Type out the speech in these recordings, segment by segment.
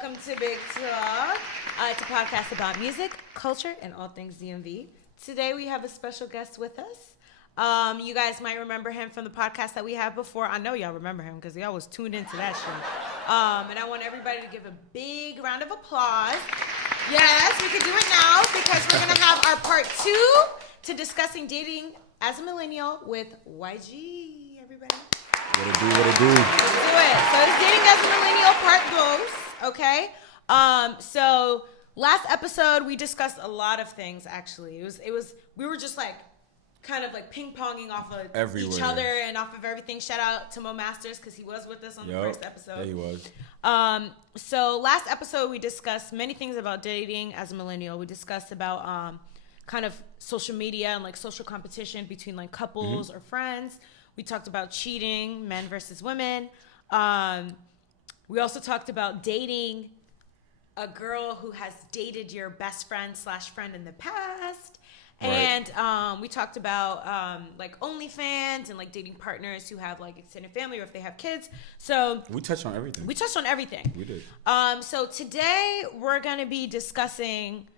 welcome to Big Talk. It's a podcast about music, culture, and all things DMV. Today we have a special guest with us. You guys might remember him from the podcast that we had before. I know y'all remember him because y'all was tuned into that shit. And I want everybody to give a big round of applause. Yes, we can do it now because we're going to have our part 2 to discussing dating as a millennial with YG, everybody. What it do? Let's do it. So it's dating as a millennial part 2, okay? So last episode we discussed a lot of things. Actually, we were just like kind of like ping ponging off of everywhere. Each other and off of everything. Shout out to Mo Masters because he was with us on the first episode. Yeah, he was. So last episode we discussed many things about dating as a millennial. We discussed about kind of social media and like social competition between like couples or friends. We talked about cheating, men versus women. We also talked about dating a girl who has dated your best friend / friend in the past. Right. And we talked about like OnlyFans and like dating partners who have like extended family or if they have kids. So we touched on everything. We did. So today we're going to be discussing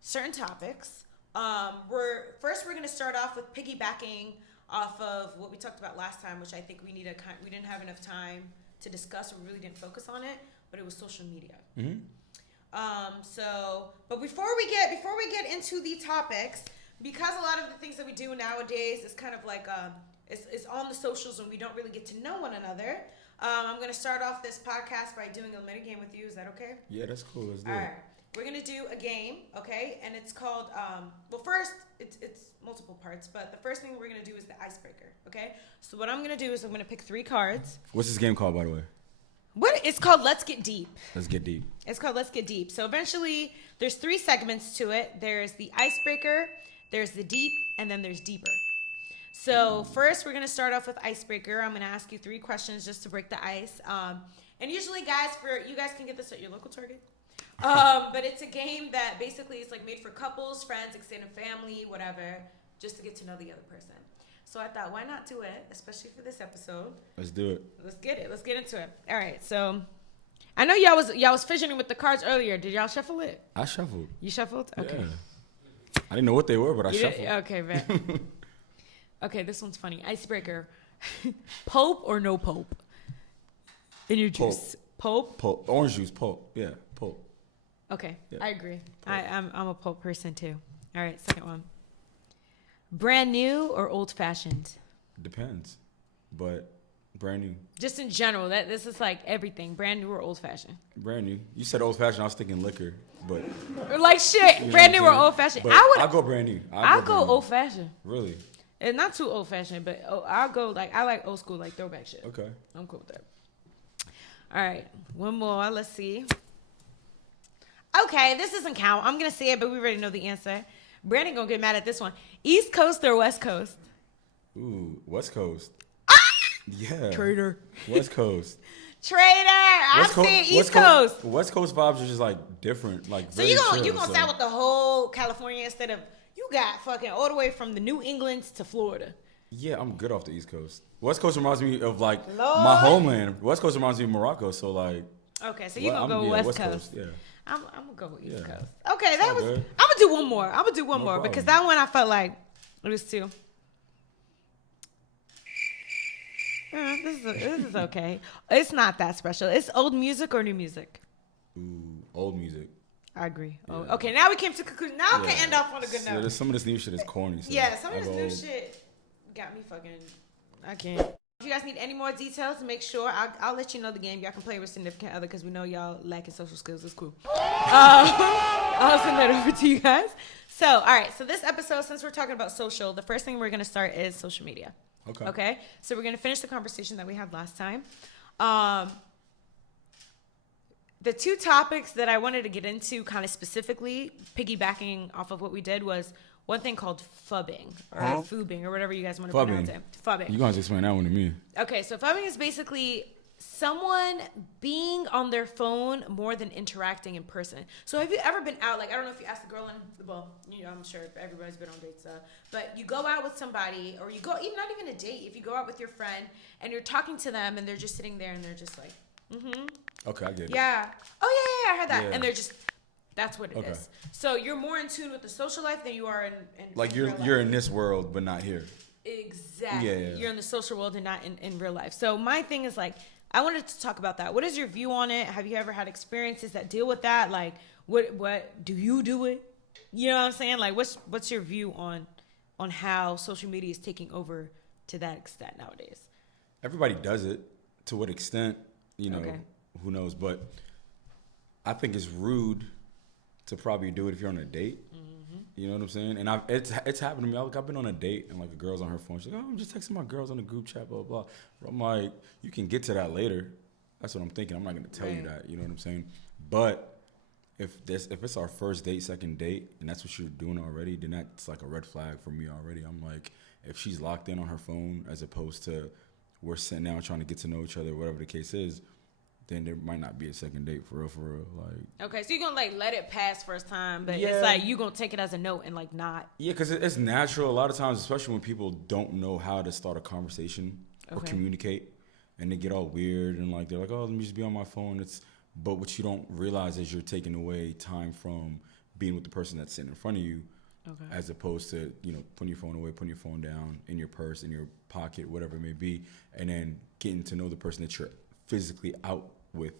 certain topics. We're going to start off with piggybacking off of what we talked about last time, which I think we didn't have enough time to discuss, or we really didn't focus on it, but it was social media. But before we get into the topics, because a lot of the things that we do nowadays is kind of like is on the socials and we don't really get to know one another. I'm going to start off this podcast by doing a mini game with you. Is that okay? Yeah, that's cool. Let's do it. All right. We're going to do a game, okay? And it's called, first, it's multiple parts, but the first thing we're going to do is the icebreaker, okay? So what I'm going to do is I'm going to pick 3 cards. What's this game called, by the way? It's called Let's Get Deep. Let's Get Deep. It's called Let's Get Deep. So eventually, there's 3 segments to it. There's the icebreaker, there's the deep, and then there's deeper. So first, we're going to start off with icebreaker. I'm going to ask you 3 questions just to break the ice. And usually, guys, you guys can get this at your local Target. But it's a game that basically is like made for couples, friends, extended family, whatever, just to get to know the other person. So I thought, why not do it, especially for this episode? Let's do it. Let's get it. Let's get into it. All right. So I know y'all was fidgeting with the cards earlier. Did y'all shuffle it? I shuffled. You shuffled? Okay. Yeah. I didn't know what they were, but I shuffled. Okay, man. Okay, this one's funny. Icebreaker. Pope or no Pope in your juice? Pope? Pope. Orange juice. Pope. Yeah. Pope. Okay, yeah. I agree. Pope. I'm a Pope person too. All right, second one. Brand new or old fashioned? Depends, but brand new. Just in general, this is like everything. Brand new or old fashioned? Brand new. You said old fashioned. I was thinking liquor, but like shit. You know brand new or old fashioned? I'll go brand new. I'll go old fashioned. Really? It's not too old fashioned, but I'll go I like old school, like throwback shit. Okay. I'm cool with that. All right, one more. Let's see. Okay, this doesn't count. I'm going to say it, but we already know the answer. Brandon going to get mad at this one. East Coast or West Coast? Ooh, West Coast. Ah! Yeah. Traitor. West Coast. Traitor. I'm saying East Coast. West Coast vibes are just like different. Like so you're going to sound with the whole California instead of, you got fucking all the way from the New England to Florida. Yeah, I'm good off the East Coast. West Coast reminds me of like my homeland. West Coast reminds me of Morocco. So like. Okay, so you're going to go West Coast. Yeah. I'm gonna go with East Coast. Okay, that was. Good. I'm gonna do one more. Problem. Because that one I felt like it was 2. This is okay. It's not that special. It's old music or new music. Ooh, old music. I agree. Yeah. Oh, okay, now we came to conclusion. Now I can end off on a good note. Yeah, some of this new shit is corny. So some of this new shit got me fucking. I can't. If you guys need any more details, make sure I'll let you know the game. Y'all can play with significant other because we know y'all lacking social skills. It's cool. I'll send that over to you guys. So, all right. So this episode, since we're talking about social, the first thing we're going to start is social media. Okay. So we're going to finish the conversation that we had last time. The 2 topics that I wanted to get into kind of specifically, piggybacking off of what we did, was one thing called fubbing or foobing or whatever you guys want to pronounce it. Fubbing. You guys explain that one to me. Okay, so fubbing is basically someone being on their phone more than interacting in person. So have you ever been out, like, I don't know if you asked the girl, I'm sure everybody's been on dates, but you go out with somebody, or you go, even not even a date, if you go out with your friend and you're talking to them and they're just sitting there and they're just like, Okay, I get it. Yeah. Oh, I heard that. Yeah. And they're just, that's what it is. So you're more in tune with the social life than you are in like real you're life. in this world, but not here. Exactly. Yeah. You're in the social world and not in real life. So my thing is like, I wanted to talk about that. What is your view on it? Have you ever had experiences that deal with that? Like, what do you do it? You know what I'm saying? Like, what's your view on how social media is taking over to that extent nowadays? Everybody does it. To what extent, you know, who knows? But I think it's rude to probably do it if you're on a date. You know what I'm saying? And it's happened to me. I've been on a date and like a girl's on her phone. She's like, oh, I'm just texting my girls on the group chat, blah, blah. But I'm like, you can get to that later. That's what I'm thinking. I'm not going to tell you that. You know what I'm saying? But if it's our first date, second date, and that's what you're doing already, then that's like a red flag for me already. I'm like, if she's locked in on her phone as opposed to we're sitting down trying to get to know each other, whatever the case is, then there might not be a second date for real. Like, okay, so you're gonna like let it pass first time, but it's like you gonna take it as a note and like not. Yeah, because it's natural a lot of times, especially when people don't know how to start a conversation or communicate, and they get all weird and like they're like, oh, let me just be on my phone. But what you don't realize is you're taking away time from being with the person that's sitting in front of you, as opposed to, you know, putting your phone away, putting your phone down in your purse, in your pocket, whatever it may be, and then getting to know the person that you're physically out with,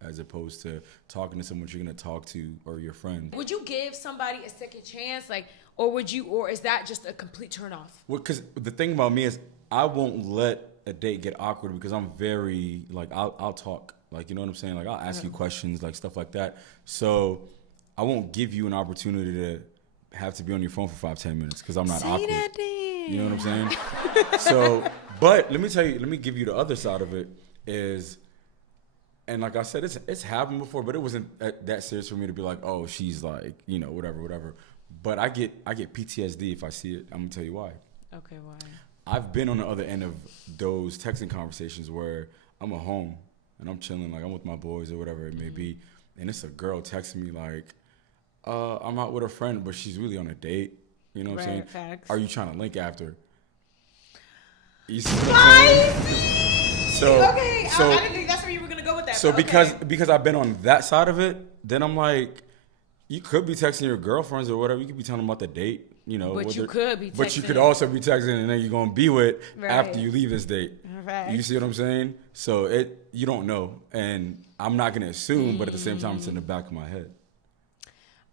as opposed to talking to someone you're gonna talk to or your friend. Would you give somebody a second chance, like, or is that just a complete turn off? Well, because the thing about me is I won't let a date get awkward because I'm very like I'll talk, like, you know what I'm saying, like I'll ask you questions, like stuff like that. So I won't give you an opportunity to have to be on your phone for 5-10 minutes because I'm not awkward. You know what I'm saying? So, but let me give you the other side of it is. And like I said, it's happened before, but it wasn't that serious for me to be like, oh, she's like, you know, whatever. But I get PTSD if I see it. I'm gonna tell you why. Okay, why? I've been on the other end of those texting conversations where I'm at home and I'm chilling, like I'm with my boys or whatever it may be, and it's a girl texting me like, I'm out with a friend, but she's really on a date. You know what I'm saying? Facts. Are you trying to link after? You see what I'm saying? So, I didn't think that's where you were gonna go with that. So because I've been on that side of it, then I'm like, you could be texting your girlfriends or whatever. You could be telling them about the date, you know. But you could be texting. But you could also be texting and then you're gonna be with after you leave this date. Right. You see what I'm saying? So you don't know, and I'm not gonna assume, but at the same time, it's in the back of my head.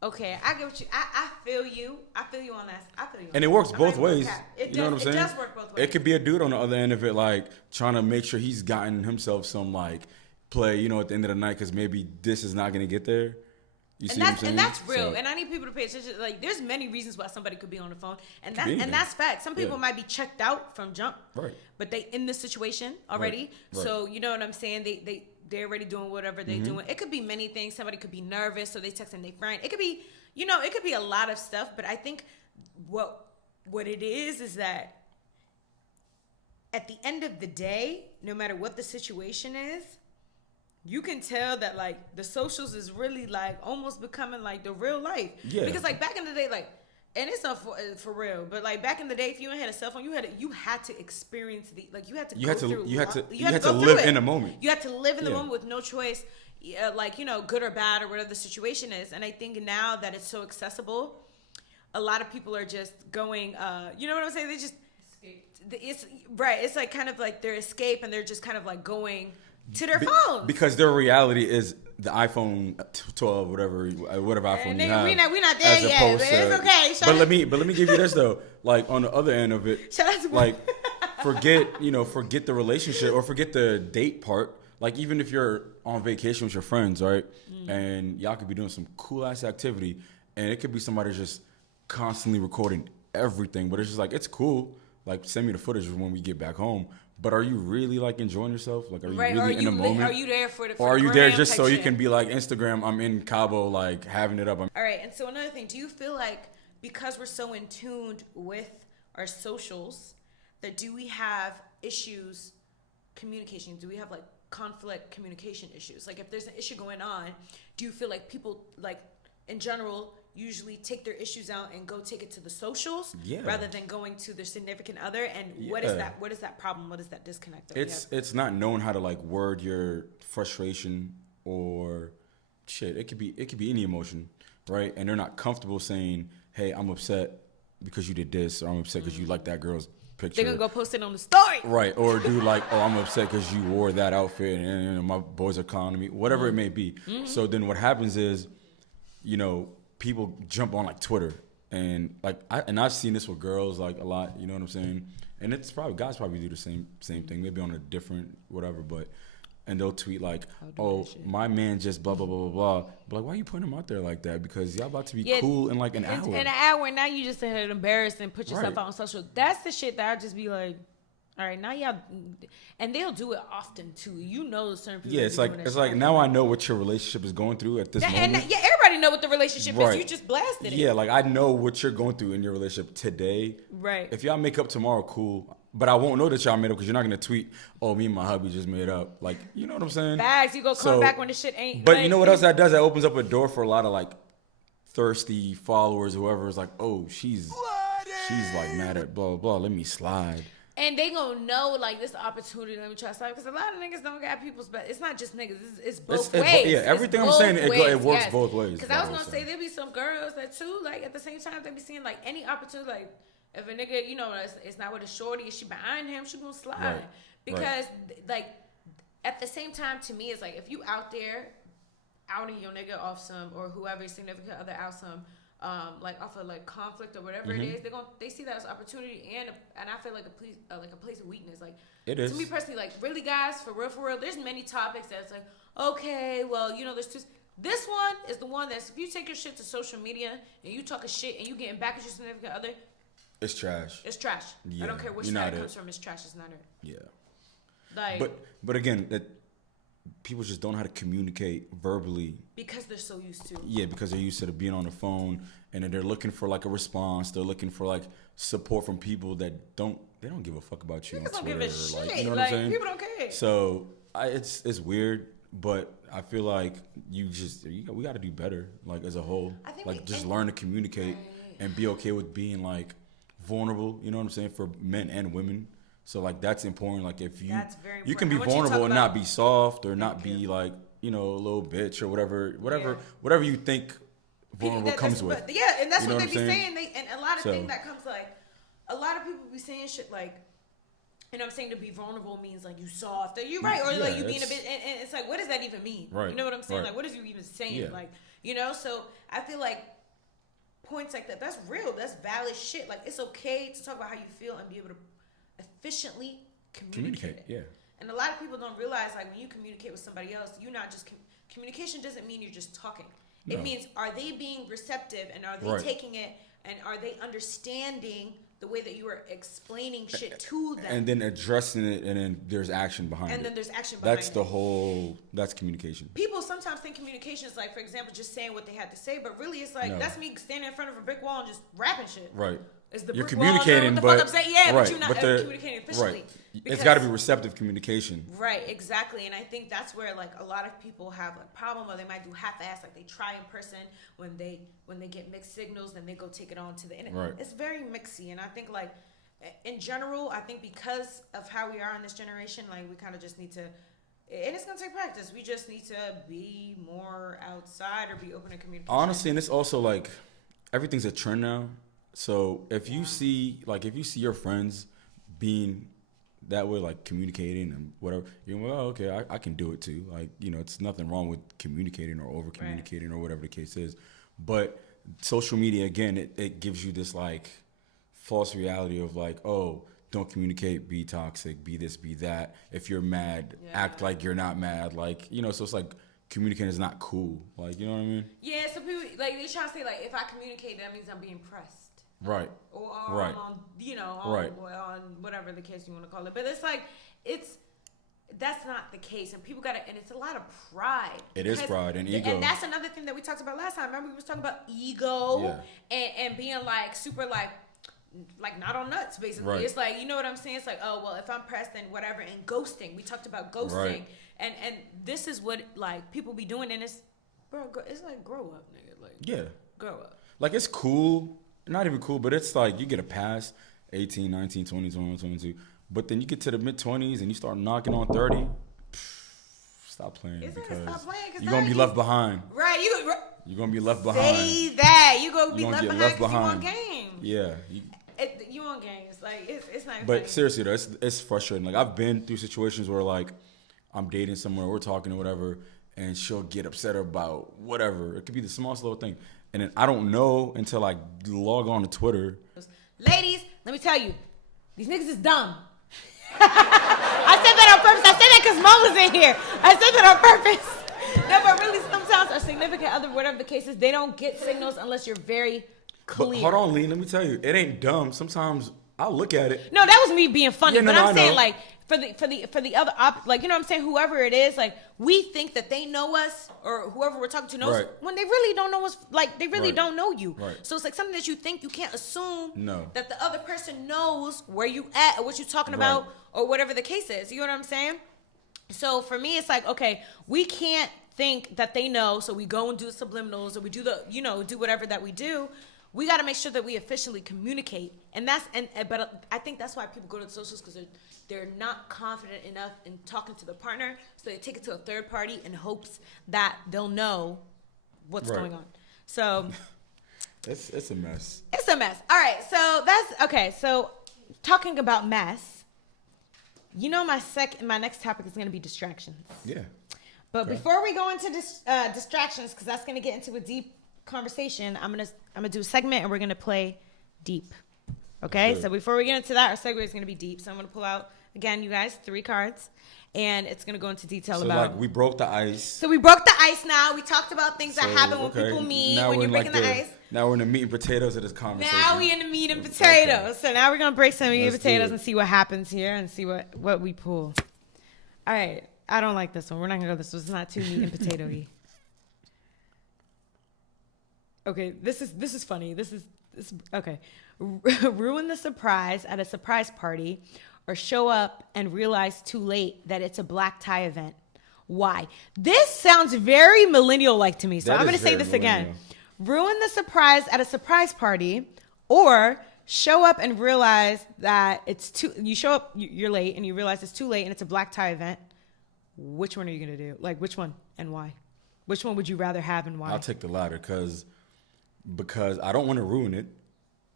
Okay, I get what you. I feel you. I feel you on that. I feel you. And it works both ways. You know what I'm saying? It does work both ways. It could be a dude on the other end of it, like trying to make sure he's gotten himself some like play, you know, at the end of the night, because maybe this is not gonna get there. You see what I'm saying? And that's real. So, and I need people to pay attention. Like, there's many reasons why somebody could be on the phone, and that's fact. Some people might be checked out from jump, right? But they in the situation already. Right. So you know what I'm saying? They're already doing whatever they're doing. It could be many things. Somebody could be nervous, so they texting their friend. It could be, you know, it could be a lot of stuff. But I think what it is that at the end of the day, no matter what the situation is, you can tell that like the socials is really like almost becoming like the real life. Yeah. Because like back in the day, like, and it's not for real, but like back in the day, if you had a cell phone, you had to experience you had to live in the moment. You had to live in the moment with no choice, like, you know, good or bad or whatever the situation is. And I think now that it's so accessible, a lot of people are just going, you know what I'm saying? They just escape. It's right. It's like kind of like their escape, and they're just kind of like going to their phone because their reality is the iPhone 12, whatever iPhone you have. We're not there yet, but it's okay. But let me give you this though. Like on the other end of it, like forget the relationship or forget the date part. Like even if you're on vacation with your friends, right, and y'all could be doing some cool ass activity, and it could be somebody just constantly recording everything, but it's just like it's cool. Like send me the footage when we get back home. But are you really like enjoying yourself? Like, are you really in the moment? Are you there for or are you there just so you can be like Instagram? I'm in Cabo, like having it up. All right. And so another thing, do you feel like because we're so in tune with our socials, that do we have issues communication? Do we have like conflict communication issues? Like if there's an issue going on, do you feel like people like in general usually take their issues out and go take it to the socials rather than going to their significant other? And what is that? What is that problem? What is that disconnect? It's not knowing how to like word your frustration or shit, it could be any emotion, right? And they're not comfortable saying, "Hey, I'm upset because you did this," or "I'm upset because you like that girl's picture." They're gonna go post it on the story, right? Or do like, "Oh, I'm upset because you wore that outfit and my boys are calling me," whatever it may be. So then what happens is, people jump on like Twitter and like I've seen this with girls like a lot. You know what I'm saying? And it's probably guys probably do the same thing, maybe on a different whatever, but. And they'll tweet like, "Oh, my man just blah blah blah blah blah." But like, why are you putting him out there like that? Because y'all about to be cool in like an hour. In an hour, now you just embarrassed and put yourself out on social. That's the shit that I just be like, all right, now y'all, and they'll do it often too. Certain people. Yeah, it's like now I know what your relationship is going through at this moment. And everybody know what the relationship is. You just blasted it. Yeah, like I know what you're going through in your relationship today. Right. If y'all make up tomorrow, cool. But I won't know that y'all made up because you're not gonna tweet, "Oh, me and my hubby just made up." Like, you know what I'm saying? Bags, you go come back when the shit ain't. But you know what else that does? That opens up a door for a lot of like thirsty followers, whoever is like, "Oh, she's like mad at blah blah blah. Let me slide." And they gonna know like this opportunity. Let me try to slide because a lot of niggas don't got people's. But it's not just niggas. It's both ways. Yeah, everything I'm saying it works both ways. Because I was gonna say there be some girls that too like at the same time they be seeing like any opportunity like. If a nigga, it's not with a shorty, if she behind him, she gonna slide. Right. Because, like, at the same time, to me, it's like, if you out there, outing your nigga off some, or whoever, significant other out some, like, off of, like, conflict or whatever it is, they see that as opportunity, and I feel like a place of weakness. Like, it is. To me personally, like, really, guys, for real, there's many topics that's like, okay, well, there's two. This one is the one that's, if you take your shit to social media, and you talking shit, and you getting back at your significant other, it's trash. It's trash. Yeah, I don't care which side it comes from. It's trash. It's not it. Yeah. Like, but again, that people just don't know how to communicate verbally because they're so used to. Yeah, because they're used to being on the phone, and then they're looking for like a response. They're looking for like support from people that don't give a fuck about you on Twitter. Don't give a shit. Like, you know what I'm saying? People don't care. So it's weird, but I feel like we got to do better, like as a whole. Like just learn to communicate and be okay with being like vulnerable, you know what I'm saying, for men and women. So like that's important. Like if you can be vulnerable and not be soft or not be like, a little bitch or whatever you think vulnerable comes with. Yeah, and that's what they be saying. And a lot of things that comes like a lot of people be saying shit like, I'm saying to be vulnerable means like you soft or you right or like you being a bit, and it's like, what does that even mean? Right. You know what I'm saying? Right. Like what is you even saying? Like, so I feel like points like that's real, that's valid shit. Like it's okay to talk about how you feel and be able to efficiently communicate it. Yeah. And a lot of people don't realize like when you communicate with somebody else, you're not just communication doesn't mean you're just talking. No. It means are they being receptive and are they taking it and are they understanding the way that you are explaining shit to them, and then addressing it, and then there's action behind it. And then there's action behind it. That's communication. People sometimes think communication is like, for example, just saying what they had to say, but really it's like that's me standing in front of a brick wall and just rapping shit. Right. Is the You're brick communicating, wall, but but you're not communicating efficiently. Right. It's got to be receptive communication. Right, exactly. And I think that's where like a lot of people have a problem, or they might do half-ass, like they try in person when they get mixed signals, then they go take it on to the internet. Right. It's very mixy, and I think like in general, I think because of how we are in this generation, like we kind of just need to, and it's gonna take practice. We just need to be more outside or be open to communication. Honestly, and it's also like everything's a trend now. So if you see your friends being that way, like communicating and whatever, you're like, oh, okay, I can do it too. Like, it's nothing wrong with communicating or over communicating or whatever the case is. But social media, again, it gives you this like false reality of like, oh, don't communicate, be toxic, be this, be that. If you're mad, act like you're not mad. Like, so it's like communicating is not cool. Like, you know what I mean? Yeah, so people, like, they try to say, like, if I communicate, that means I'm being pressed. Right. Or right. on whatever the case you want to call it. But it's like, that's not the case. And people and it's a lot of pride. It is pride and ego. And that's another thing that we talked about last time. Remember we was talking about ego and being like super like not on nuts, basically. Right. It's like, you know what I'm saying? It's like, oh, well, if I'm pressed, then whatever. And ghosting. We talked about ghosting. Right. And this is what, like, people be doing. And it's like, grow up, nigga. Like, grow up. Like, it's cool. Not even cool, but it's like you get a pass, 18, 19, 20, 21, 22. But then you get to the mid-20s and you start knocking on 30. Stop playing Stop because playing, you're gonna be left behind. Right, you're gonna be left behind. Say that you're gonna be left get behind because you behind. want games. Yeah, you want games. Like it's not. But funny. seriously, though, it's frustrating. Like I've been through situations where like I'm dating someone, we're talking or whatever, and she'll get upset about whatever. It could be the smallest little thing, and then I don't know until I log on to Twitter. Ladies, let me tell you, these niggas is dumb. I said that on purpose. I said that because Mom was in here. I said that on purpose. No, but really, sometimes our significant other, whatever the case is, they don't get signals unless you're very clear. But hold on, Lean. Let me tell you, it ain't dumb. Sometimes I'll look at it. No, that was me being funny. Yeah, but no, I'm saying know. like for the other like you know what I'm saying, whoever it is, like we think that they know us or whoever we're talking to knows Right. when they really don't know us, like they really Right. don't know you. Right. So it's like something that you think you can't assume No. that the other person knows where you at or what you're talking about or whatever the case is. You know what I'm saying? So for me, it's like, okay, we can't think that they know, so we go and do subliminals or we do do whatever that we do. We got to make sure that we efficiently communicate, but I think that's why people go to the socials because they're not confident enough in talking to the partner, so they take it to a third party in hopes that they'll know what's going on. So it's a mess. It's a mess. All right, so that's okay. So talking about mess, you know, my next topic is going to be distractions. Yeah. But before we go into distractions, because that's going to get into a deep conversation, I'm gonna do a segment and we're gonna play deep. Okay, so before we get into that, our segue is gonna be deep. So I'm gonna pull out again, you guys, 3 cards, and it's gonna go into detail about. Like we broke the ice. So we broke the ice. Now we talked about things that happen when people meet, when you're breaking the ice. Now we're in the meat and potatoes of this conversation. Now we in the meat and potatoes. Okay. So now we're gonna break some meat and potatoes and see what happens here and see what we pull. All right, I don't like this one. We're not gonna go this one. It's not too meat and potato-y. Okay, this is funny. This is okay. Ruin the surprise at a surprise party or show up and realize too late that it's a black tie event. Why? This sounds very millennial-like to me, so I'm going to say this again. Ruin the surprise at a surprise party or show up and realize that you show up, you're late, and you realize it's too late and it's a black tie event. Which one are you going to do? Like, which one and why? Which one would you rather have and why? I'll take the latter because I don't want to ruin it.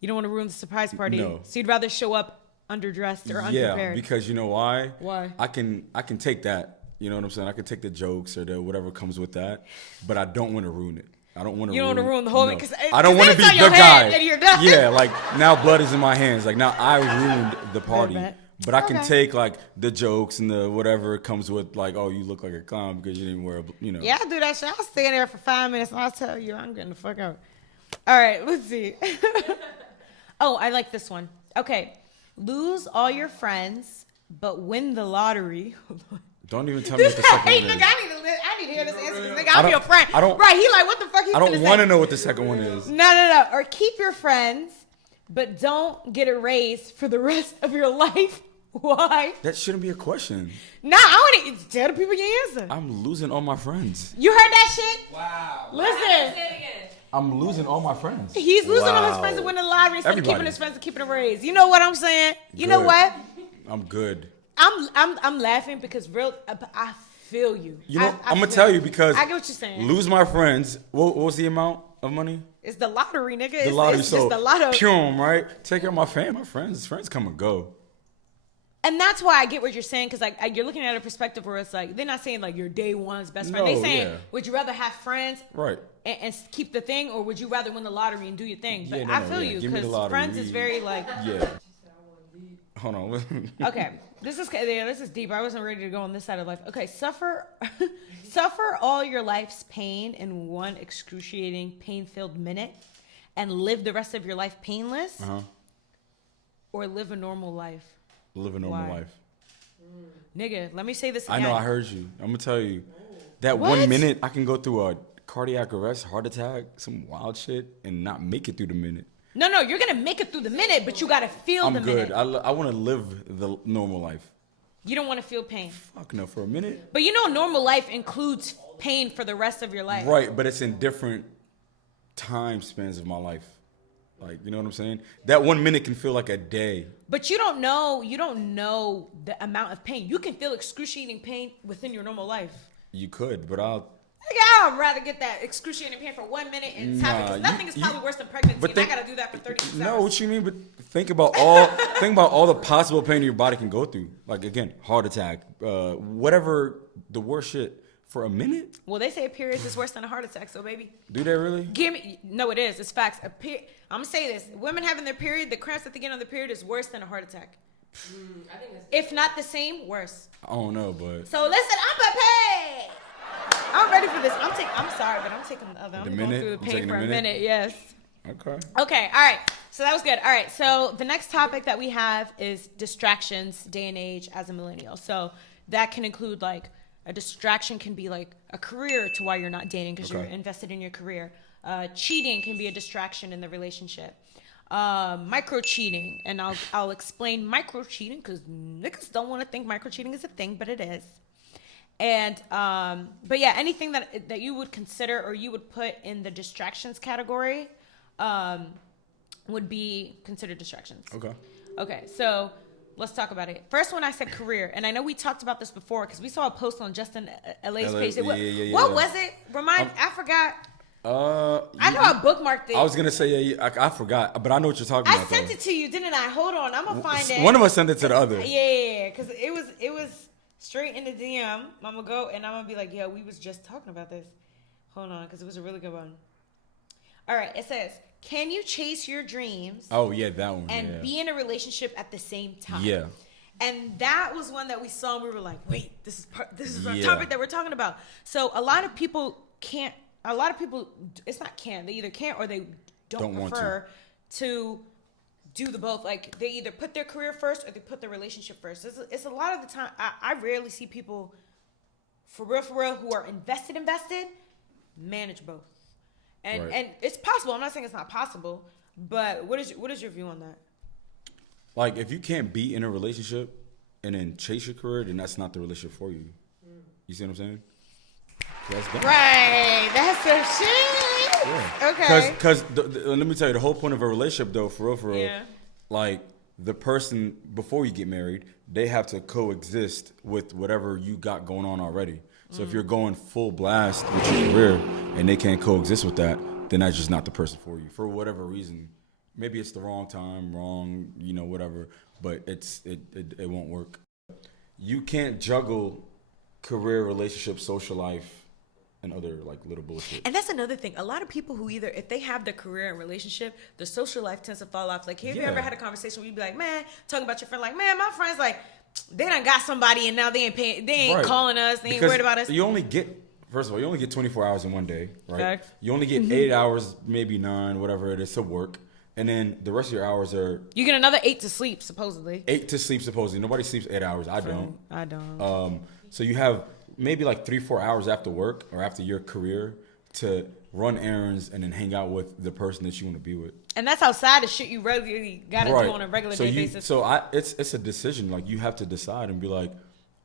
You don't want to ruin the surprise party? No. So you'd rather show up underdressed or unprepared? Yeah, because you know why? Why? I can take that. You know what I'm saying? I can take the jokes or the whatever comes with that, but I don't want to ruin it. I don't want to. You don't want to ruin the whole thing because I don't want to be the guy. And you're done. Yeah, like now blood is in my hands. Like now I ruined the party. But I can take like the jokes and the whatever comes with like, oh, you look like a clown because you didn't wear Yeah, I do that shit. I'll stay there for 5 minutes and I'll tell you I'm getting the fuck out. All right, let's see. Oh, I like this one. Okay. Lose all your friends, but win the lottery. Don't even tell me what the second one is. Nigga, I need to hear this answer. Nigga, I'm your friend. Right, he like, what the fuck? I don't want to know what the second one is. No. Or keep your friends, but don't get a raise for the rest of your life. Why? That shouldn't be a question. Nah, I want to tell the people your answer. I'm losing all my friends. You heard that shit? Wow. Listen. I'm losing all my friends. He's losing all his friends to win the lottery instead of keeping his friends and keeping a raise. You know what I'm saying? You know what? I'm good. I'm laughing because I feel you. You know, I'm gonna tell you because I get what you're saying. Lose my friends. What was the amount of money? It's the lottery, nigga. The lottery. It's just the lottery. Pum, right? Take care of my family, my friends. Friends come and go. And that's why I get what you're saying, because like you're looking at a perspective where it's like they're not saying like your day one's best friend. They're saying, would you rather have friends, right, and keep the thing, or would you rather win the lottery and do your thing? But I feel you because friends is very like Hold on. Okay, this is deep. I wasn't ready to go on this side of life. Okay, suffer all your life's pain in one excruciating, pain-filled minute, and live the rest of your life painless, or live a normal life. Live a normal life. Nigga, let me say this again. I know, I heard you. I'm going to tell you. That 1 minute, I can go through a cardiac arrest, heart attack, some wild shit, and not make it through the minute. No, you're going to make it through the minute, but you got to feel the minute. I'm good. I want to live the normal life. You don't want to feel pain. Fuck no, for a minute. But you know normal life includes pain for the rest of your life. Right, but it's in different time spans of my life. Like, you know what I'm saying? That 1 minute can feel like a day. But you don't know the amount of pain. You can feel excruciating pain within your normal life. You could, but I'd rather get that excruciating pain for 1 minute and tap it, because nothing is probably worse than pregnancy, and I gotta do that for 36 hours. No, what you mean? But think about all the possible pain your body can go through. Like, again, heart attack, whatever the worst shit for a minute. Well, they say a period is worse than a heart attack, so baby. Do they really? No, it is. It's facts. I'm gonna say this: women having their period, the cramps at the beginning of the period is worse than a heart attack. I think that's if not the same, worse. I don't know, but so listen, I'm prepared. I'm ready for this. I'm sorry, but I'm taking the other. I'm going through the pain for a minute. Yes. Okay. Okay. All right. So that was good. All right. So the next topic that we have is distractions, day and age as a millennial. So that can include like a distraction can be like a career to why you're not dating because you're invested in your career. Cheating can be a distraction in the relationship. Micro-cheating, and I'll explain micro-cheating because niggas don't want to think micro-cheating is a thing, but it is. And but yeah, anything that you would consider or you would put in the distractions category would be considered distractions. Okay, so let's talk about it. First one, I said career, and I know we talked about this before because we saw a post on Justin LA's page. What was it? I forgot. I know I bookmarked it. I was gonna say I forgot, but I know what you're talking about. I sent it to you, didn't I? Hold on, I'm gonna find it. One of us sent it to the other. Yeah, because it was straight in the DM. I'm gonna go and I'm gonna be like, yo, we was just talking about this. Hold on, because it was a really good one. All right, it says, can you chase your dreams? Oh yeah, that one. And be in a relationship at the same time. Yeah. And that was one that we saw and we were like, wait, this is our topic that we're talking about. So a lot of people can't. A lot of people, it's not can't. They either can't or they don't prefer to do the both. Like they either put their career first or they put their relationship first. It's a lot of the time. I rarely see people, for real, who are invested, manage both. And it's possible. I'm not saying it's not possible, but what is your view on that? Like if you can't be in a relationship and then chase your career, then that's not the relationship for you. You see what I'm saying? Right, that's some shit. Yeah. Okay. Because let me tell you, the whole point of a relationship, though, for real, like the person before you get married, they have to coexist with whatever you got going on already. So if you're going full blast with your career and they can't coexist with that, then that's just not the person for you for whatever reason. Maybe it's the wrong time, whatever. But it won't work. You can't juggle career, relationship, social life, and other like little bullshit. And that's another thing. A lot of people who either, if they have the career and relationship, the social life tends to fall off. Like, have you ever had a conversation where you be like, man, talking about your friend, like, man, my friend's like, they done got somebody and now they ain't paying, they ain't calling us, they ain't worried about us. You only get 24 hours in one day, right? Facts. You only get 8 hours, maybe 9, whatever it is, to work. And then the rest of your hours are... You get another 8 to sleep, supposedly. 8 to sleep, supposedly. Nobody sleeps 8 hours. I don't. So you have maybe like 3-4 hours after work or after your career to run errands and then hang out with the person that you want to be with. And that's outside the shit you regularly got to do on a regular day basis. So it's a decision. Like you have to decide and be like,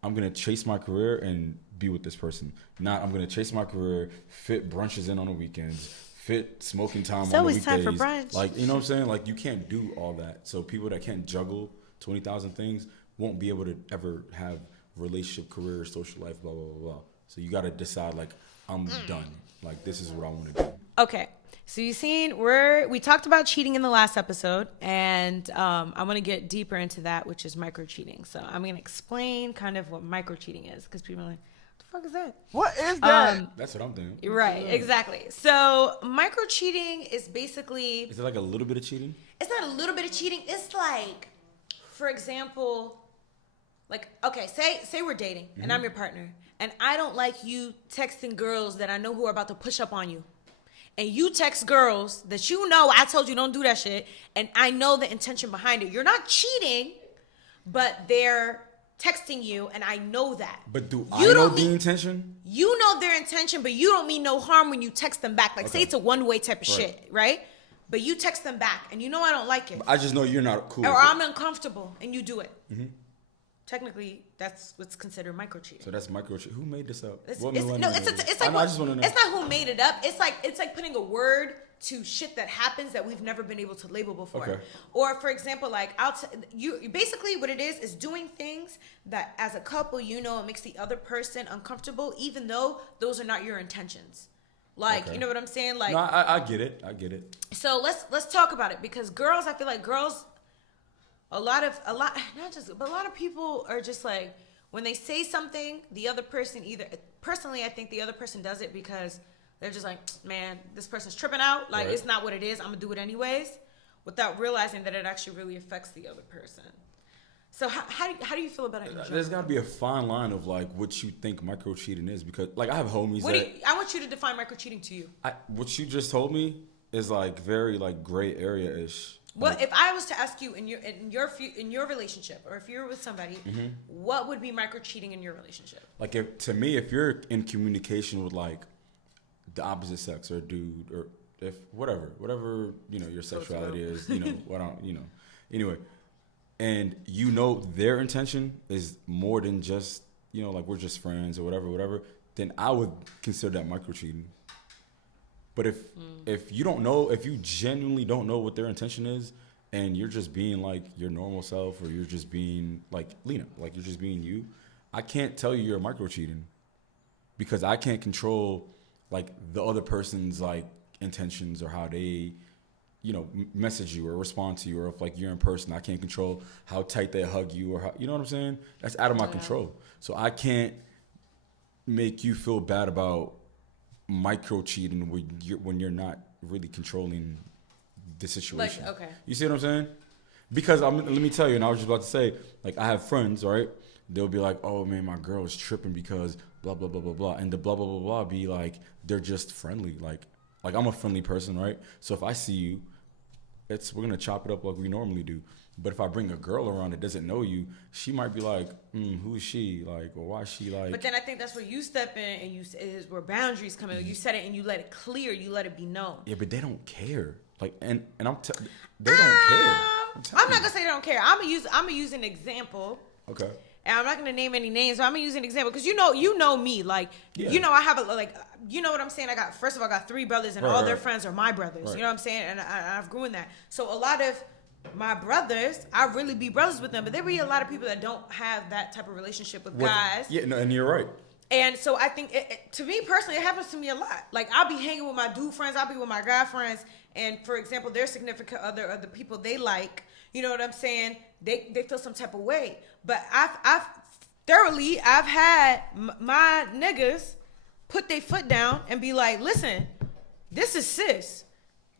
I'm going to chase my career and be with this person. Not I'm going to chase my career, fit brunches in on the weekends, fit smoking time on the weekdays. It's always time for brunch. Like, you know what I'm saying? Like you can't do all that. So people that can't juggle 20,000 things won't be able to ever have relationship, career, social life, blah, blah, blah, blah. So you got to decide, like, I'm done. Like, this is what I want to do. Okay. So you've seen, we talked about cheating in the last episode, and I'm going to get deeper into that, which is micro-cheating. So I'm going to explain kind of what micro-cheating is, because people are like, what the fuck is that? What is that? That's what I'm thinking. Right, exactly. So micro-cheating is basically... Is it like a little bit of cheating? It's not a little bit of cheating. It's like, for example... Like, okay, say we're dating and I'm your partner and I don't like you texting girls that I know who are about to push up on you. And you text girls that you know I told you don't do that shit and I know the intention behind it. You're not cheating, but they're texting you and I know that. But do I know the intention? You know their intention, but you don't mean no harm when you text them back. Like, say it's a one-way type of shit, right? But you text them back and you know I don't like it. I just know you're not cool. Or I'm uncomfortable and you do it. Mm-hmm. Technically, that's what's considered microcheating. So that's microcheating. Who made this up? It's like I just want to know. It's not who made it up. It's like putting a word to shit that happens that we've never been able to label before. Okay. Or for example, like you basically what it is doing things that as a couple, it makes the other person uncomfortable, even though those are not your intentions. Like, Okay. you know what I'm saying? Like, No, I get it. I get it. so let's talk about it, because girls, I feel like girls, a lot of people are just like, when they say something, the other person personally, I think the other person does it because they're just like, man, this person's tripping out. Like, Right. It's not what it is. I'm gonna do it anyways, without realizing that it actually really affects the other person. So how do you feel about it? There's got to be a fine line of like what you think micro cheating is, because like I have homies I want you to define micro cheating to you. what you just told me is like very like gray area ish. Well, if I was to ask you in your relationship, or if you're with somebody, what would be micro cheating in your relationship? Like if you're in communication with like the opposite sex or dude, or if whatever your sexuality is, anyway, and their intention is more than just like we're just friends or whatever, then I would consider that micro cheating. But if you don't know, if you genuinely don't know what their intention is, and you're just being like your normal self, or you're just being like Lena, like you're just being you, I can't tell you you're micro cheating, because I can't control like the other person's like intentions or how they message you or respond to you, or if like you're in person, I can't control how tight they hug you, or how, you know what I'm saying? That's out of my control. So I can't make you feel bad about micro cheating when you're not really controlling the situation. Like, okay. You see what I'm saying? Because let me tell you, and I was just about to say, like, I have friends, right? They'll be like, oh man, my girl is tripping because blah blah blah blah blah, and the blah blah blah blah be like, they're just friendly, like I'm a friendly person, right? So if I see you, we're gonna chop it up like we normally do. But if I bring a girl around that doesn't know you, she might be like, who is she? Like, or why is she like? But then I think that's where you step in, and is where boundaries come in. You set it and you let it clear. You let it be known. Yeah, but they don't care. Like, and they don't care. I'm not gonna say they don't care. I'm gonna use an example. Okay. And I'm not gonna name any names, but I'm gonna use an example, because you know me, like, I have what I'm saying. I got 3 brothers, and all their friends are my brothers. Right. You know what I'm saying? And I've grown that. So a lot of my brothers, I really be brothers with them, but there be a lot of people that don't have that type of relationship with guys. Yeah, no, and you're right. And so I think, to me personally, it happens to me a lot. Like, I'll be hanging with my dude friends, I'll be with my guy friends, and for example, their significant other, or the people they like, you know what I'm saying? They feel some type of way. But I've had my niggas put their foot down and be like, listen, this is sis.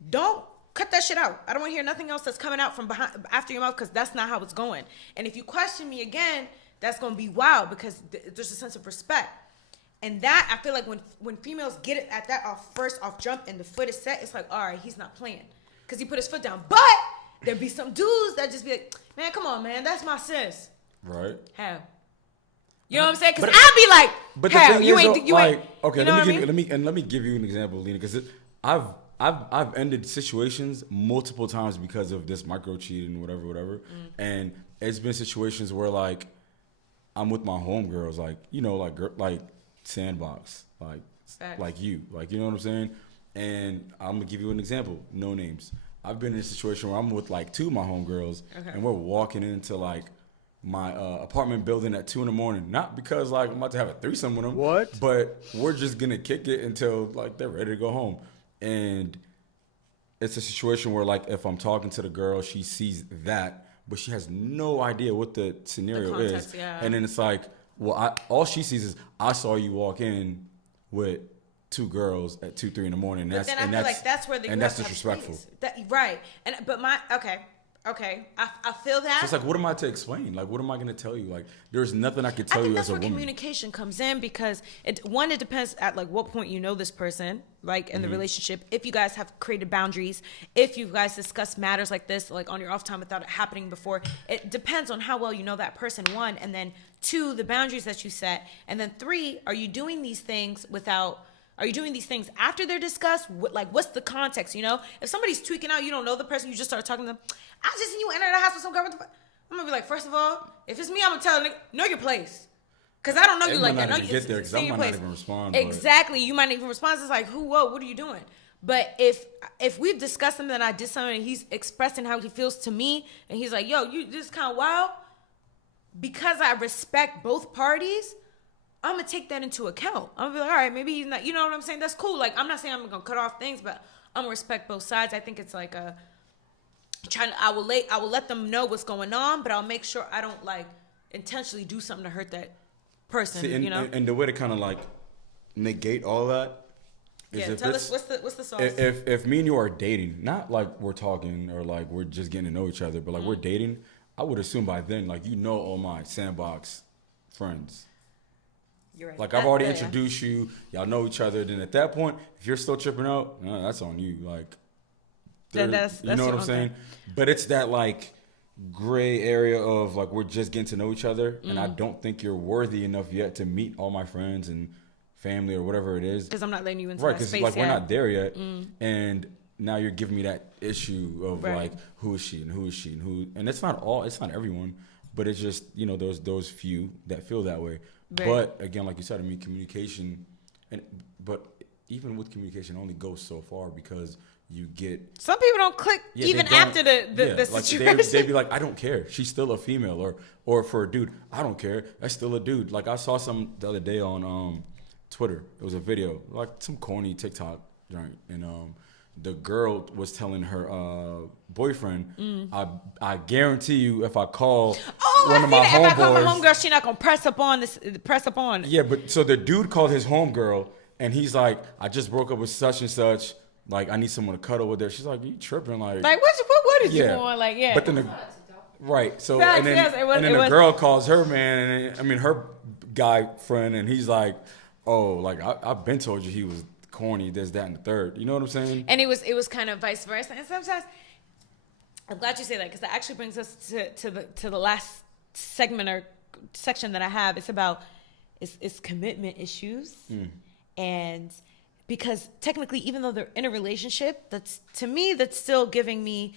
Don't cut that shit out. I don't want to hear nothing else that's coming out from behind after your mouth, because that's not how it's going. And if you question me again, that's going to be wild, because there's a sense of respect. And that, I feel like when females get it at that first off jump and the foot is set, it's like, all right, he's not playing, because he put his foot down. But there'd be some dudes that just be like, man, come on, man, that's my sis. Right. How? You know what I'm saying? Because I'd be like, but how? The You thing ain't. is, okay, you know let me give you an example, Lena, because I've ended situations multiple times because of this micro cheating, whatever, and it's been situations where like I'm with my homegirls, like sandbox, like you know what I'm saying? And I'm gonna give you an example, no names. I've been in a situation where I'm with like 2 of my homegirls, and we're walking into like my apartment building at 2 a.m. Not because like I'm about to have a threesome with them, but we're just gonna kick it until like they're ready to go home. And it's a situation where like if I'm talking to the girl, she sees that, but she has no idea what the scenario is. Yeah. And then it's like, well, all she sees is I saw you walk in with 2 girls at 2, 3 in the morning. But then I feel like that's where that's disrespectful. Right. Okay. I feel that. So it's like, what am I to explain? Like, what am I going to tell you? Like, there's nothing I could tell you as a woman. That's where communication comes in, because it depends at like what point you know this person, like in the relationship. If you guys have created boundaries, if you guys discuss matters like this, like on your off time without it happening before, it depends on how well you know that person, 1, and then 2, the boundaries that you set, and then 3, are you doing these things after they're discussed? What's the context, If somebody's tweaking out, you don't know the person, you just start talking to them. I just seen you enter the house with some girl. What the fuck? I'm going to be like, first of all, if it's me, I'm going to tell a nigga, know your place. Because I don't know you like that. Get there, because I might not even respond. Exactly. You might not even respond. It's like, what are you doing? But if we've discussed something and I did something and he's expressing how he feels to me and he's like, yo, you just kind of wild, because I respect both parties, I'm going to take that into account. I'm going to be like, all right, maybe he's not, you know what I'm saying? That's cool. Like, I'm not saying I'm going to cut off things, but I'm going to respect both sides. I think it's like I will let them know what's going on, but I'll make sure I don't like intentionally do something to hurt that person. See, and, you know? and the way to kind of like negate all that. Yeah, tell us what's the sauce. If me and you are dating, not like we're talking or like we're just getting to know each other, but like we're dating, I would assume by then, like, you know, all my sandbox friends. You're right. Like, I've already introduced you. Y'all know each other. Then at that point, if you're still tripping out, that's on you. Like, then that's you know what I'm saying? But it's that like gray area of like we're just getting to know each other, and I don't think you're worthy enough yet to meet all my friends and family or whatever it is. Because I'm not letting you into right, that space because like yet. we're not there yet, and now you're giving me that issue of Right. like who is she and who, and it's not everyone, but it's just, you know, those few that feel that way. Right. But again, like you said, I mean, communication, but even with communication, it only goes so far because you get. Some people don't click even after the like situation. they'd be like, I don't care. She's still a female, or for a dude, I don't care. That's still a dude. Like I saw some the other day on Twitter. It was a video, like some corny TikTok joint, and the girl was telling her boyfriend, I guarantee you, if I call one of my if I call my homeboys, homegirl, she not gonna press up on. yeah, but so the dude called his homegirl, and he's like, I just broke up with such and such. Like, I need someone to cuddle with her. She's like, you tripping? Like What is you on? Like, yeah. But then right. So Facts, and then yes, the girl calls her man, and I mean her guy friend, and he's like, oh, like I've been told you he was corny, this, that, and the third. You know what I'm saying? And it was kind of vice versa. And sometimes I'm glad you say that, because that actually brings us to the last segment or section that I have. It's about it's commitment issues, and because technically, even though they're in a relationship, that's still giving me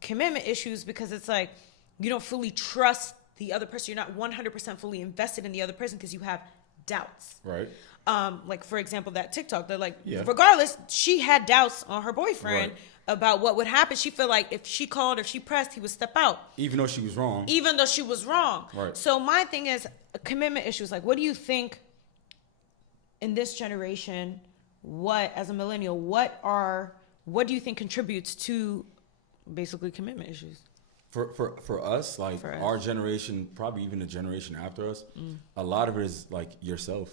commitment issues, because it's like you don't fully trust the other person. You're not 100% fully invested in the other person because you have doubts. Right. Like, for example, that TikTok, they're like, Yeah. regardless, she had doubts on her boyfriend Right. about what would happen. She felt like if she called or she pressed, he would step out. Even though she was wrong. Even though she was wrong. Right. So my thing is commitment issues. Like, what do you think in this generation, as a millennial, what do you think contributes to basically commitment issues? For us, like For us. our generation, probably even the generation after us, a lot of it is like yourself.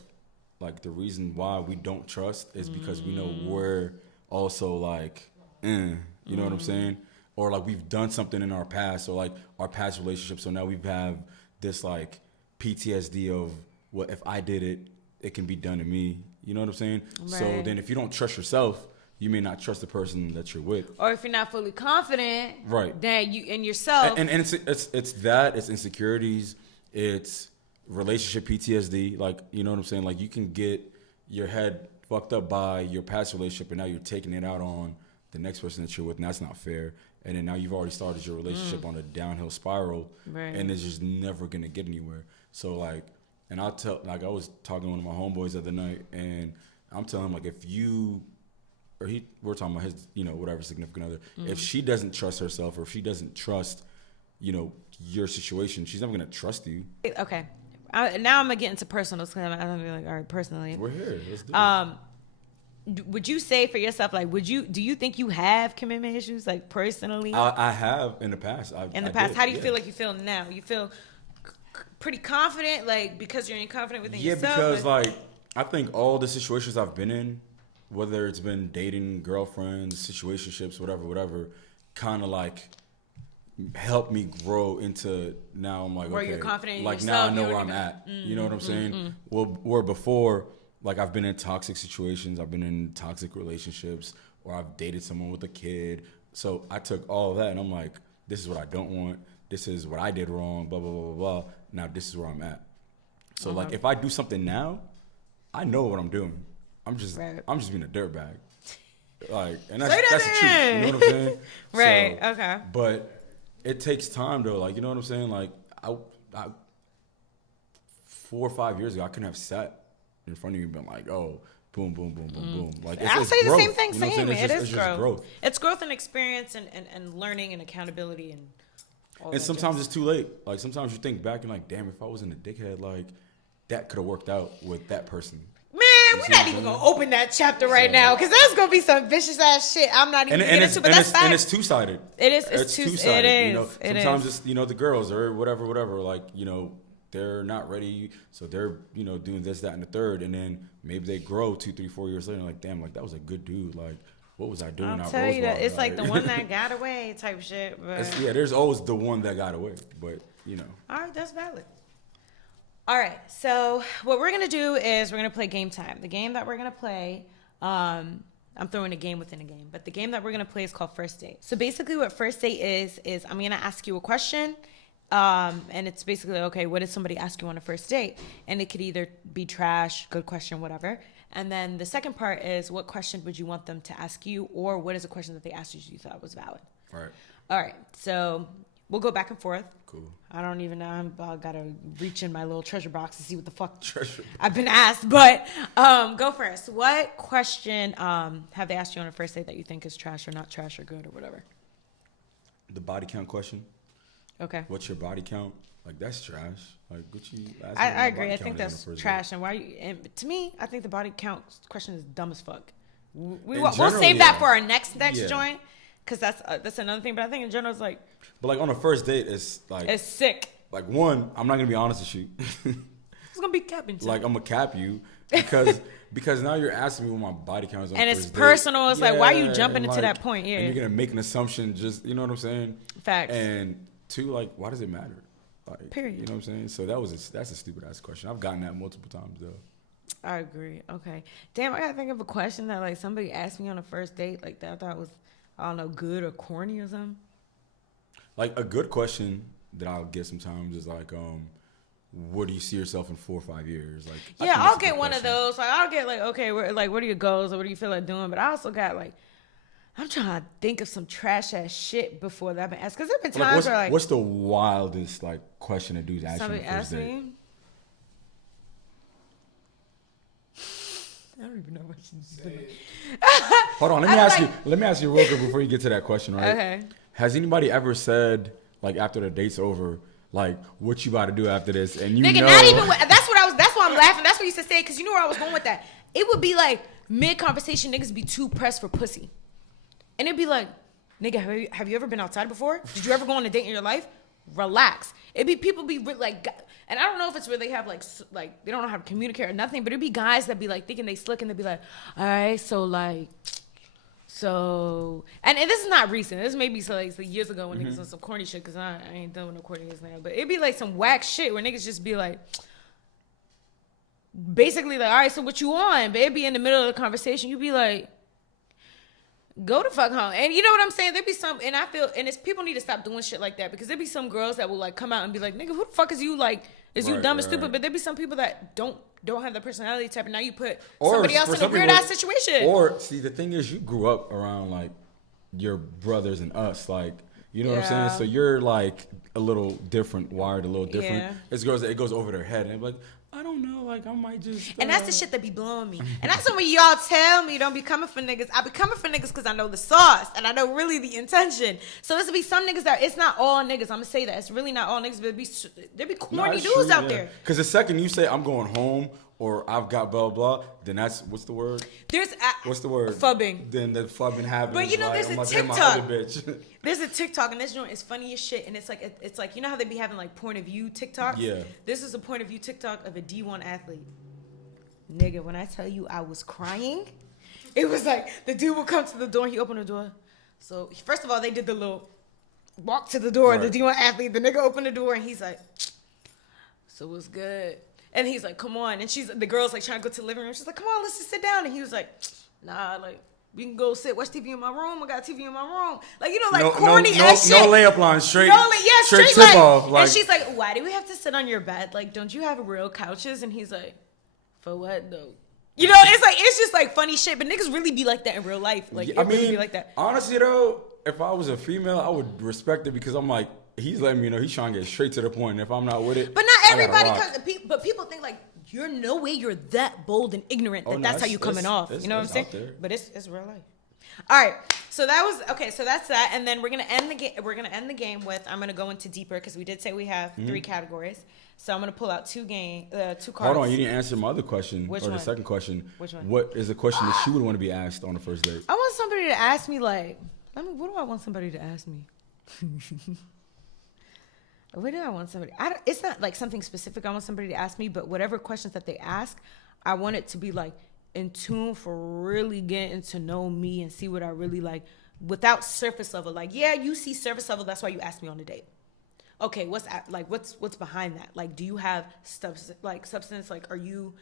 Like the reason why we don't trust is because we know we're also like, you know what I'm saying? Or like we've done something in our past, or like our past relationships. So now we have this like PTSD of, well, if I did it, it can be done to me. You know what I'm saying? Right. So then if you don't trust yourself, you may not trust the person that you're with. Or if you're not fully confident, right, then you in yourself. And it's that, it's insecurities, it's relationship PTSD. Like, you know what I'm saying? Like, you can get your head fucked up by your past relationship, and now you're taking it out on the next person that you're with, and that's not fair. And then now you've already started your relationship on a downhill spiral, Right. and it's just never gonna get anywhere. So like, and I was talking to one of my homeboys the other night, and I'm telling him, like, if you we're talking about his, you know, whatever significant other, if she doesn't trust herself, or if she doesn't trust, you know, your situation, she's never gonna trust you. Okay. Now I'm gonna get into personals, because I'm gonna be like, all right, personally. We're here. Let's do it. Would you say for yourself, like, do you think you have commitment issues, like, personally? I have in the past. How do you feel like you feel now? You feel pretty confident, like, because you're confident within yourself? Yeah, because like I think all the situations I've been in, whether it's been dating, girlfriends, situationships, whatever, kind of like helped me grow into, now I'm like, where okay, you're confident in like yourself, now I know where I'm at. You know what I'm saying? Well, where before, like, I've been in toxic situations, I've been in toxic relationships, or I've dated someone with a kid. So I took all of that, and I'm like, this is what I don't want. This is what I did wrong, blah, blah, blah, blah, blah. Now this is where I'm at. So like, if I do something now, I know what I'm doing. I'm just being a dirtbag. Like, and that's the truth. You know what I'm saying? Right. So, okay. But it takes time though. Like, you know what I'm saying? Like, I 4 or 5 years ago, I couldn't have sat in front of you and been like, oh, boom, boom, boom, boom, boom. Like I'll say growth. the same thing. You know what I'm saying? It is it's just growth. It's growth and experience and learning and accountability and all And that sometimes jazz. it's too late. Like sometimes you think back and like, damn, if I wasn't a dickhead, like that could have worked out with that person. Man, we're not even gonna open that chapter right now because there's gonna be some vicious ass shit I'm not even getting into. But that's fine. And it's two-sided. It's two-sided. It is. You know, sometimes it's the girls or whatever. Like they're not ready, so they're doing this, that, and the third, and then maybe they grow 2, 3, 4 years later. Like damn, like that was a good dude. Like what was I doing? I'll tell you that it's like the one that got away type shit. But there's always the one that got away, but All right, that's valid. All right, so what we're going to do is we're going to play game time. The game that we're going to play, I'm throwing a game within a game, but the game that we're going to play is called First Date. So basically what First Date is I'm going to ask you a question, and it's basically, okay, what did somebody ask you on a first date? And it could either be trash, good question, whatever. And then the second part is what question would you want them to ask you, or what is a question that they asked you thought was valid? right. All right, so we'll go back and forth. Cool. I don't even know. I gotta reach in my little treasure box to see what the fuck Treasure. I've been asked. But go first. What question have they asked you on a first date that you think is trash or not trash or good or whatever? The body count question. Okay. What's your body count? Like that's trash. Like what you? I agree. I think that's trash. And to me, I think the body count question is dumb as fuck. We'll save that for our next joint. Because that's another thing. But I think in general, it's like. But like on a first date, it's like. It's sick. Like one, I'm not gonna be honest with you. It's gonna be capping. Like I'm gonna cap you because now you're asking me what my body count is on and first it's date. personal. It's like why are you jumping into like, that point? Yeah. And you're gonna make an assumption. Just you know what I'm saying. Facts. And two, like why does it matter? Like, period. You know what I'm saying? So that's a stupid ass question. I've gotten that multiple times though. I agree. Okay. Damn, I gotta think of a question that like somebody asked me on a first date like that I thought was, I don't know, good or corny or something. Like a good question that I'll get sometimes is like, where do you see yourself in 4 or 5 years? Like, yeah, I'll get one of those. Like, I'll get like, okay, what are your goals or what do you feel like doing? But I also got like, I'm trying to think of some trash ass shit before that I've been asked. Cause there've been times where like, what's the wildest like question a dude's asked you on the first date? Me. I don't even know what she's doing. Hold on, let me ask you real quick before you get to that question, right? Okay. Has anybody ever said like after the date's over, like what you about to do after this? And you nigga, know, not even. That's why I'm laughing. That's what you used to say because you know where I was going with that. It would be like mid conversation, niggas be too pressed for pussy, and it'd be like, nigga, have you ever been outside before? Did you ever go on a date in your life? Relax. It'd be people be like, and I don't know if it's where they have like they don't know how to communicate or nothing, but it'd be guys that be like thinking they slick and they'd be like, all right, so like. So, and this is not recent. This may be like years ago when niggas on some corny shit, because I ain't done with no corny niggas now. But it'd be like some whack shit where niggas just be like, basically like, all right, so what you on? But it'd be in the middle of the conversation. You'd be like, go the fuck home. And you know what I'm saying? There'd be some, and I feel, and it's people need to stop doing shit like that because there'd be some girls that will like come out and be like, nigga, who the fuck is you? Like, is you dumb and stupid? But there'd be some people that don't have the personality type, and now you put somebody else in a weird ass situation. Or see, the thing is, you grew up around like your brothers and us, like you know what I'm saying. So you're like a little different, wired a little different. Yeah. It's girls that it goes over their head, and they're like, I don't know, like I might just. And that's the shit that be blowing me. And that's when y'all tell me don't be coming for niggas. I be coming for niggas because I know the sauce and I know really the intention. So this will be some niggas that it's not all niggas. I'm gonna say that it's really not all niggas, but there be corny dudes out there. Because the second you say I'm going home or I've got blah blah, then that's what's the word? What's the word? Fubbing. Then the fubbing happens. But you know, like, there's a TikTok. There's a TikTok, and this joint is funny as shit. And it's like you know how they be having like point of view TikToks? Yeah. This is a point of view TikTok of a D1 athlete. Nigga, when I tell you I was crying, it was like the dude would come to the door and he opened the door. So first of all, they did the little walk to the door. Right. The D1 athlete, the nigga opened the door and he's like, so what's good? And he's like, come on. And the girl's like trying to go to the living room. She's like, come on, let's just sit down. And he was like, nah, like, we can go sit, watch TV in my room. I got TV in my room. Like, you know, like corny ass shit. No layup line, straight straight tip off. Like, and she's like, why do we have to sit on your bed? Like, don't you have real couches? And he's like, for what though? You know, it's just like funny shit. But niggas really be like that in real life. Like, yeah, really be like that. Honestly though, if I was a female, I would respect it because I'm like, he's letting me know he's trying to get straight to the point. And if I'm not with it, but not everybody comes. But people think like you're no way you're that bold and ignorant that that's how you coming off. You know what I'm saying? But it's real life. All right, so that was okay. So that's that, and then we're gonna end the game. We're gonna end the game with I'm gonna go into deeper because we did say we have 3 categories. So I'm gonna pull out 2 cards. Hold on, you didn't answer my other question. Which or one? The second question. Which one? What is a question that you would want to be asked on the first date? I want somebody to ask me like, what do I want somebody to ask me? What do I want somebody? It's not like something specific I want somebody to ask me, but whatever questions that they ask, I want it to be like in tune for really getting to know me and see what I really like without surface level. Like, yeah, you see surface level. That's why you asked me on a date. Okay, what's behind that? Like, do you have substance? Like, are you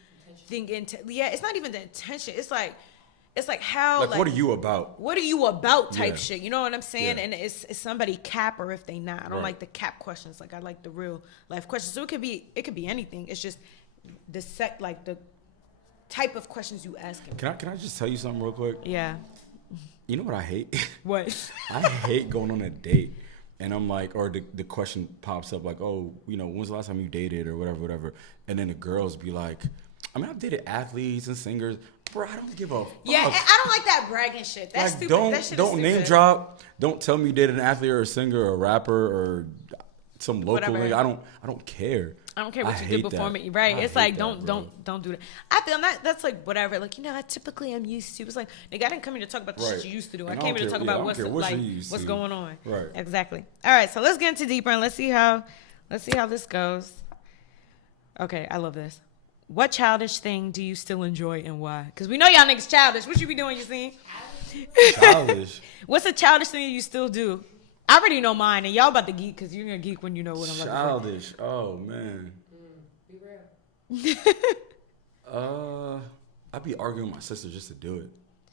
thinking? Yeah, it's not even the intention. It's like how like what are you about? What are you about type shit? You know what I'm saying? Yeah. And is somebody cap or if they not? I don't like the cap questions. Like I like the real life questions. So it could be anything. It's just the type of questions you ask him. Can I just tell you something real quick? Yeah. You know what I hate? What? I hate going on a date and I'm like, or the question pops up like, oh, you know, when's the last time you dated or whatever. And then the girls be like, I mean, I've dated athletes and singers. Bro, I don't give a fuck. Yeah, I don't like that bragging shit. That's like, stupid. That shit don't is name stupid. drop. Don't tell me you dated an athlete or a singer or a rapper or some local. Like, I don't care. I don't care what you did before me, right? It's like don't do that. I feel that's like whatever. Like, you know, I typically am used to. It's like, nigga, I didn't come here to talk about the shit you used to do. I came here to talk about what's going on. Right. Exactly. All right, so let's get into deeper and let's see how this goes. Okay, I love this. What childish thing do you still enjoy and why? Because we know y'all niggas childish. What you be doing, you see? Childish. What's a childish thing you still do? I already know mine, and y'all about to geek because you're gonna geek when you know what I'm about to say. Childish. Oh man. Be real. I'd be arguing with my sister just to do it.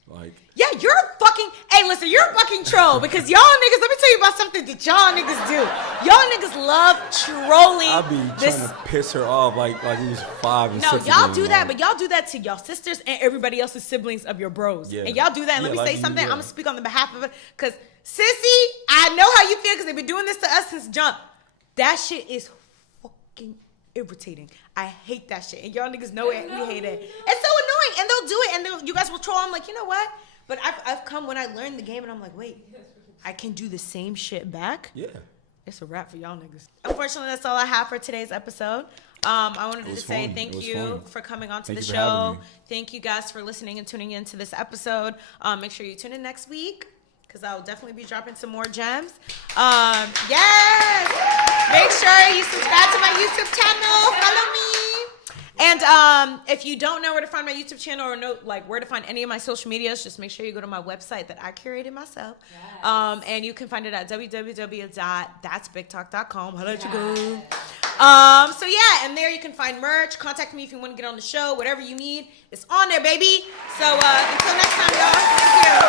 Like. Yeah, you're a fucking. Hey, listen, you're a fucking troll because y'all niggas. Let me tell you about something that y'all niggas do. Y'all niggas love trolling. I be trying to piss her off like we was 5 and 6. No, y'all do that, but y'all do that to y'all sisters and everybody else's siblings of your bros. Yeah. And y'all do that. And let me say something. I'm gonna speak on the behalf of it because sissy, I know how you feel because they've been doing this to us since jump. That shit is fucking irritating. I hate that shit, and y'all niggas know it. We hate it. It's so annoying, and they'll do it, and you guys will troll. I'm like, you know what? But I've come when I learned the game, and I'm like, wait, I can do the same shit back. Yeah. It's a wrap for y'all niggas. Unfortunately, that's all I have for today's episode. I wanted to say thank you for coming on to the show. Thank you guys for listening and tuning in to this episode. Make sure you tune in next week because I will definitely be dropping some more gems. Yes! Make sure you subscribe to my YouTube channel. Follow me. And if you don't know where to find my YouTube channel or know like where to find any of my social medias, just make sure you go to my website that I curated myself. Yes. And you can find it at www.that'sbigtalk.com. How let you go? So yeah, and there you can find merch. Contact me if you want to get on the show. Whatever you need, it's on there, baby. So until next time, y'all. Thank you.